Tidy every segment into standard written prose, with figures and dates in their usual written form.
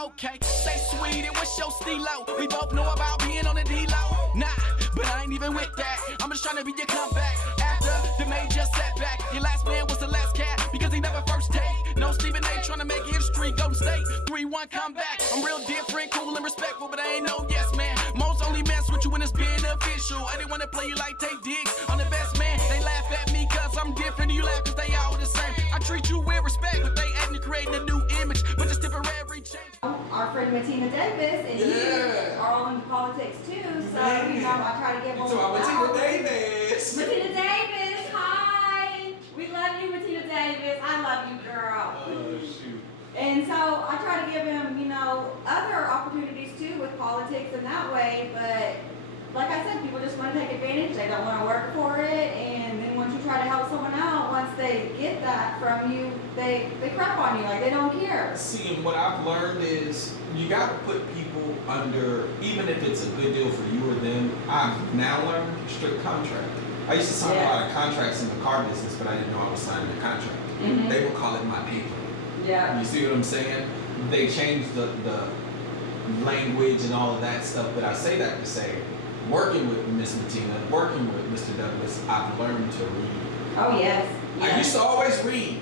Okay, say sweet, and what's your stilo? We both know about being on the D-Low. Nah, but I ain't even with that. I'm just trying to be your comeback. After the major setback, your last man was the last cat because he never first take. No Stephen A. trying to make history, Golden State 3-1 comeback. I'm real different, cool and respectful, but I ain't no yes man. Most only mess with you when it's beneficial. I didn't want to play you like Tay Diggs. I'm the best man. They laugh at me cause I'm different, and you laugh cause they all the same. I treat you with respect, but they act me creating a new image, but just temporary change. Our friend Martina Davis and you are all into politics too, so you know I try to give them Martina Davis. Martina Davis, hi! We love you, Martina Davis. I love you, girl. Oh shoot. And so I try to give him, you know, other opportunities too with politics in that way, but like I said, people just want to take advantage. They don't want to work for it, and then once you try to help someone out, once they get that from you, they crap on you, like they don't care. See, and what I've learned is you got to put people under, even if it's a good deal for you or them. I've now learned strict contract. I used to sign a lot of contracts in the car business, but I didn't know I was signing a contract. They would call it my paper. Yeah. You see what I'm saying? They changed the language and all of that stuff, but I say that to say, working with Miss Martina, working with Mr. Douglas, I've learned to read. Oh yes. I used to always read,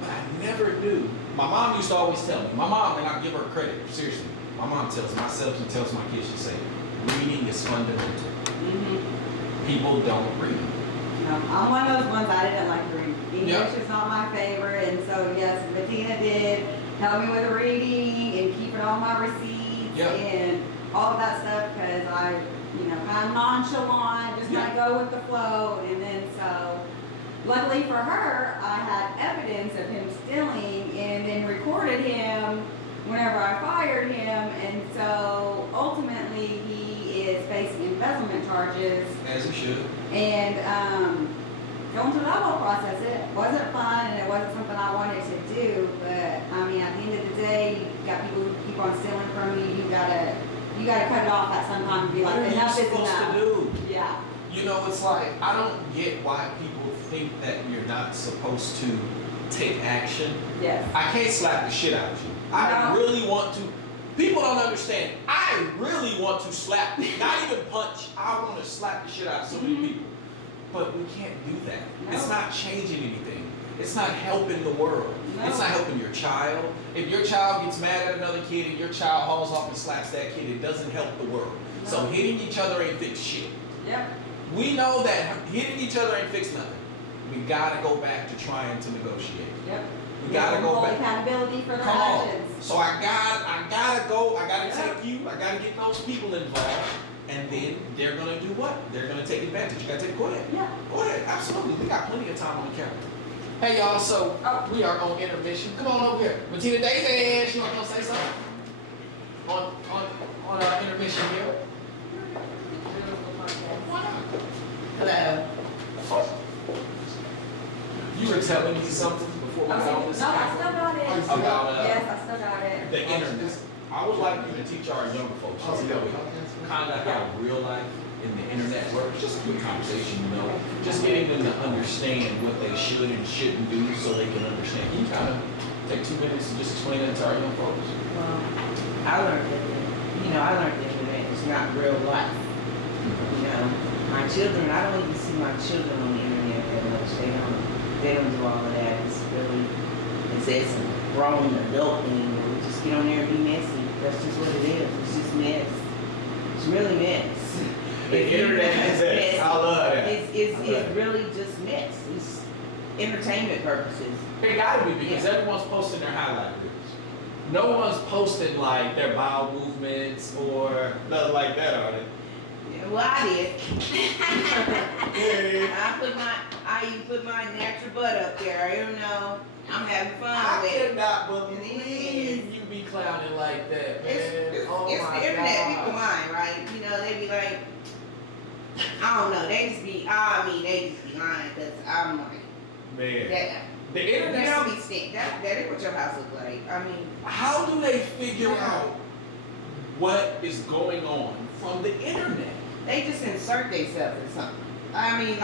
but I never knew. My mom used to always tell me. My mom, and I give her credit, seriously. My mom tells myself, she tells my kids, she say, reading is fundamental. People don't read. No, I'm one of those ones I didn't like to read. English is not my favorite, and so yes, Martina did help me with reading and keeping all my receipts and all of that stuff because I, you know, kind of nonchalant, just kind of go with the flow, and then so luckily for her, I had evidence of him stealing and then recorded him whenever I fired him, and so ultimately he is facing embezzlement charges. As he should. And going through that whole process, it wasn't fun and it wasn't something I wanted to do, but I mean, at the end of the day, you got people who keep on stealing from you, you gotta cut it off at some time and be like, enough is enough. What are you supposed to do? Yeah. You know, it's like, I don't get why people think that you're not supposed to take action. Yes. I can't slap the shit out of you. I really want to. People don't understand. I really want to slap, not even punch. I want to slap the shit out of so many people. But we can't do that. No. It's not changing anything. It's not helping the world. No. It's not helping your child. If your child gets mad at another kid and your child hauls off and slaps that kid, it doesn't help the world. No. So hitting each other ain't fix shit. Yep. We know that hitting each other ain't fix nothing. We gotta go back to trying to negotiate. Yep. We gotta go back. Accountability for their actions. So I gotta go. I gotta take you. I gotta get those people involved, and then they're gonna do what? They're gonna take advantage. You gotta take. Go ahead. Yeah. Go ahead. Absolutely. We got plenty of time on the camera. Hey y'all. So we are on intermission. Come on over here, Martina Davis. You wanna say something on our intermission here? Hello. You were telling me something before we got on this. No, I still got it. About yes, I still got it. the internet. I would like you to teach our younger folks just kind of how real life in the internet works. Just a good conversation, you know. Just getting them to understand what they should and shouldn't do so they can understand. Can you kind of take 2 minutes and just explain that to our young folks? Well, I learned that, I learned the internet is not real life. You know, my children, I don't even see my children on the internet that much. They don't do all of that. It's really, it's a grown adult thing. We just get on there and be messy. That's just what it is. It's just mess. It's really mess. The internet is mess. I love that. It's really just mess. It's entertainment purposes. It gotta be because everyone's posting their highlight reels. No one's posting like their bowel movements or nothing like that, are they? Well, I did. I put my natural butt up there. I'm having fun with it. I cannot believe you be clowning like that, man. It's my the internet. God. People mind, right? They be like, I don't know. They just be lying because I'm like, man. The internet. You don't be stink. That ain't what your house look like. I mean, how do they figure out what is going on from the internet? They just insert themselves in something. I mean,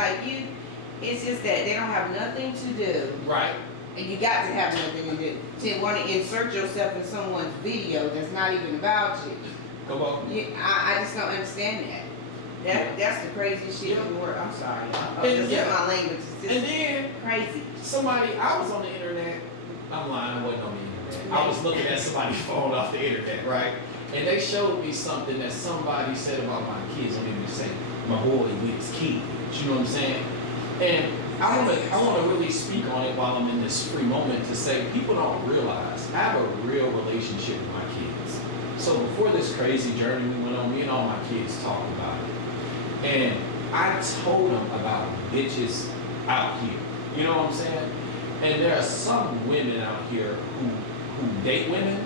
it's just that they don't have nothing to do. Right. And you got to have nothing to want to insert yourself in someone's video that's not even about you. Come on. I just don't understand that. That's the craziest shit in the world. I'm sorry, y'all. And This is my language. It's just And then crazy. I was on the internet. I'm lying, I wasn't on the internet. I was looking at somebody's phone off the internet, right? And they showed me something that somebody said about my kids. I mean, say my boy with his kids. You know what I'm saying? And I wanna really speak on it while I'm in this free moment to say people don't realize I have a real relationship with my kids. So before this crazy journey we went on, me and all my kids talked about it. And I told them about bitches out here. You know what I'm saying? And there are some women out here who date women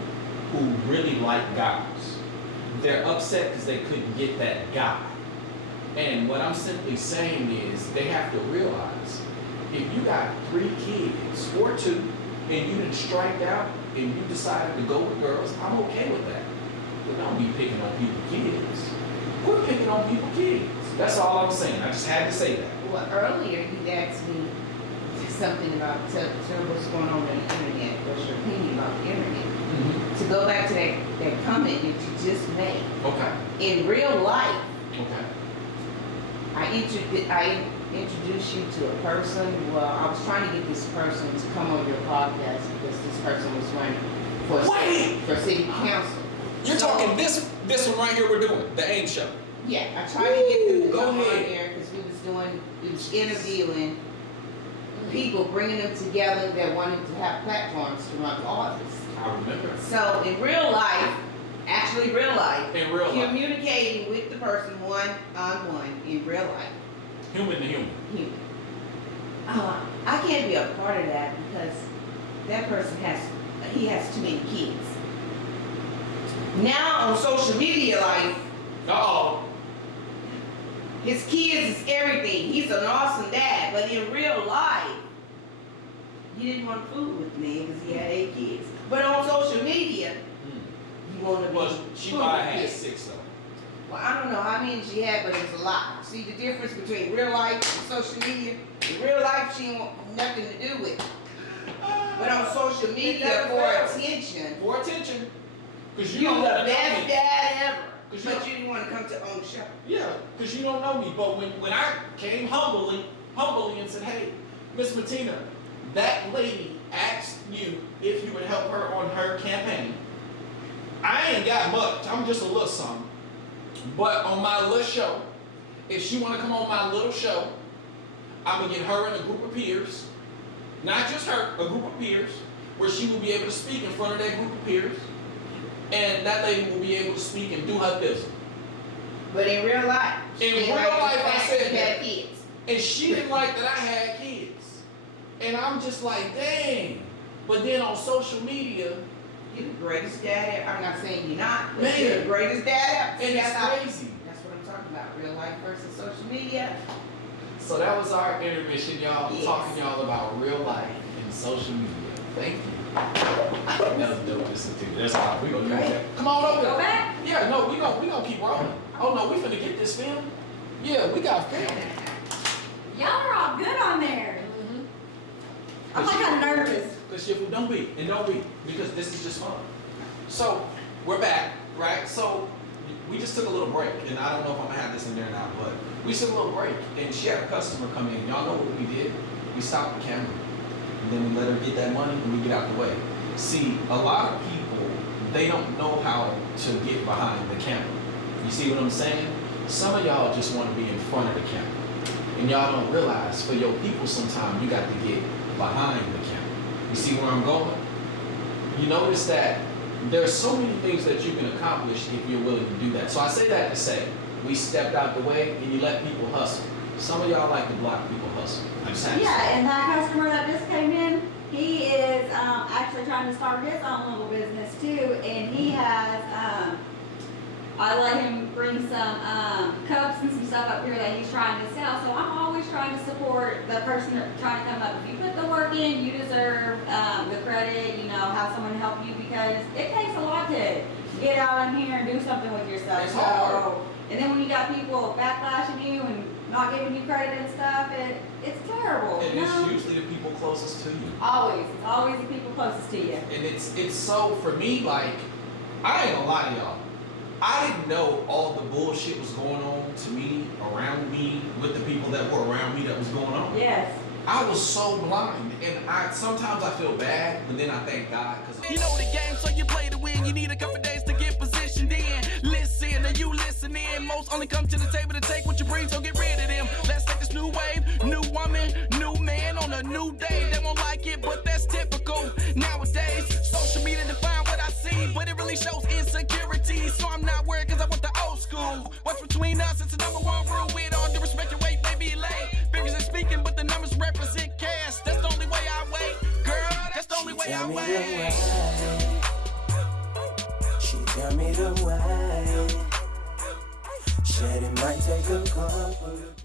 who really like guys. They're upset because they couldn't get that guy. And what I'm simply saying is they have to realize if you got 3 kids or 2 and you didn't strike out and you decided to go with girls, I'm okay with that. But don't be picking on people's kids. Quit picking on people's kids. That's all I'm saying. I just had to say that. Well, earlier you asked me something about tell what's going on the internet. What's your opinion about the internet? To go back to that comment that you just made. Okay. In real life, Okay. I introduced you to a person. Well, I was trying to get this person to come on your podcast because this person was running for city council. You're talking this one right here we're doing, the AIM Show. Yeah, I tried to get them to Go come on ahead. here because we was interviewing people, bringing them together that wanted to have platforms to run for office. I remember. So in real life, In real life. communicating with the person one-on-one in real life. Human to human. I can't be a part of that because that person has too many kids. Now on social media life, Uh-oh. his kids is everything. He's an awesome dad, but in real life, he didn't want to fool with me because he had 8 kids. But on social media, you want to be. Well, she might have had 6 though. Well, I don't know how many she had, but it was a lot. See the difference between real life and social media? In real life, she want nothing to do with it. But on social media, for attention, For attention. Because you you're don't the know best me. dad ever. 'Cause But you didn't want to come to own show. Yeah, because you don't know me. But when I came humbly and said, hey, Miss Martina, that lady asked you if you would help her on her campaign. I ain't got much. I'm just a little something. But on my little show, if she want to come on my little show, I'm going to get her and a group of peers. Not just her, a group of peers, where she will be able to speak in front of that group of peers. And that lady will be able to speak and do her business. But in real life, In she didn't real like the life, I fact said that you that. had kids. And she didn't like that I had kids. And I'm just like, dang. But then on social media, You're the greatest dad ever. I'm not saying you're not, but Man. you're the greatest dad ever. and it's That's how- crazy. That's what I'm talking about. Real life versus social media. So that was our intermission, y'all. Yes. Talking y'all about real life and social media. Thank you. That was dope. Listen to you. That's how we gonna do Great. that. Come on over. Go back. Yeah, no, we gonna keep rolling. Oh no, we finna get this film. Yeah, we got film. Y'all are all good on there. I'm like kind of nervous. Cause don't be, because this is just fun. So we're back, right? So we just took a little break, and I don't know if I'm gonna have this in there now, but we took a little break, and she had a customer come in. Y'all know what we did? We stopped the camera, and then we let her get that money, and we get out the way. See, a lot of people, they don't know how to get behind the camera. You see what I'm saying? Some of y'all just want to be in front of the camera, and y'all don't realize for your people sometimes you got to get behind the camera. You see where I'm going? You notice that there's so many things that you can accomplish if you're willing to do that. So I say that to say, we stepped out the way and you let people hustle. Some of y'all like to block people hustle. I'm sad. Yeah, and that customer that just came in, he is actually trying to start his own little business too, and he has, I let him bring some cups and some stuff up here that he's trying to sell. So I'm always trying to support the person that's trying to come up. If you put the work in, you deserve the credit, have someone help you because it takes a lot to get out in here and do something with yourself. It's hard. And then when you got people backlashing you and not giving you credit and stuff, it's terrible. And you it's know? usually the people closest to you. Always. It's always the people closest to you. And it's so, for me, like, I ain't gonna lie to y'all. I didn't know all the bullshit was going on to me, around me, with the people that were around me that was going on. Yes. I was so blind, and sometimes I feel bad, but then I thank God, because You know the game, so you play to win. You need a couple days to get positioned in. Listen, and you listening. Most only come to the table to take what you bring, so get rid of them. Let's take this new wave, new woman, new man on a new day. They won't like it, but that's typical. Nowadays, social media define what I see, but it really shows insecurity. So I'm not worried, cause I want the old school. What's between us? It's the number one rule. With all due respect, your weight may be late. Figures ain't speaking, but the numbers represent cash. That's the only way I wait. Girl, that's the only way I wait. She tell me the way. Said it might take a couple.